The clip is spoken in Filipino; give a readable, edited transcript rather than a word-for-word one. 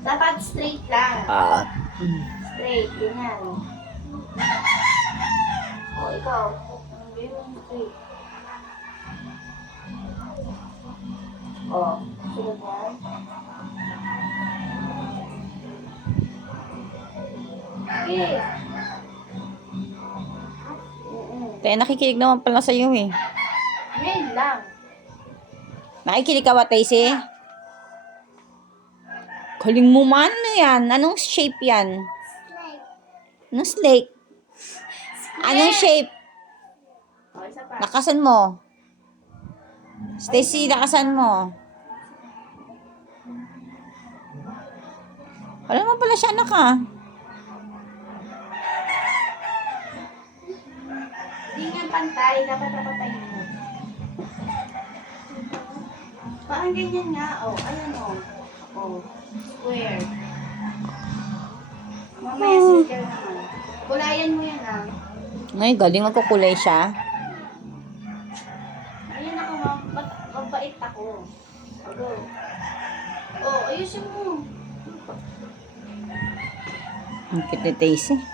Dapat straight lang. Straight, ganyan. O, ikaw. Hindi mo straight. O, sunod yan. Okay. Tayo nakikinig naman pala sa'yo eh. Ngayon lang. Nakikinig ka ba, Taisy? Galing mo man. Ano yan? Anong shape yan? Anong snake? Anong shape? O, isa pa. Lakasan mo. Stacy, lakasan mo. Wala naman pala siya, anak ah. Hindi nga pantay. Dapat napatayin mo. Parang ganyan nga. O, ayan o. O, square. Mamaya circle naman. Kulayan mo yan ah. Ay, galing magkukulay siya. Ayan ako, mabait ako. Go. O, ayusin mo. Ang cute ni Taisy.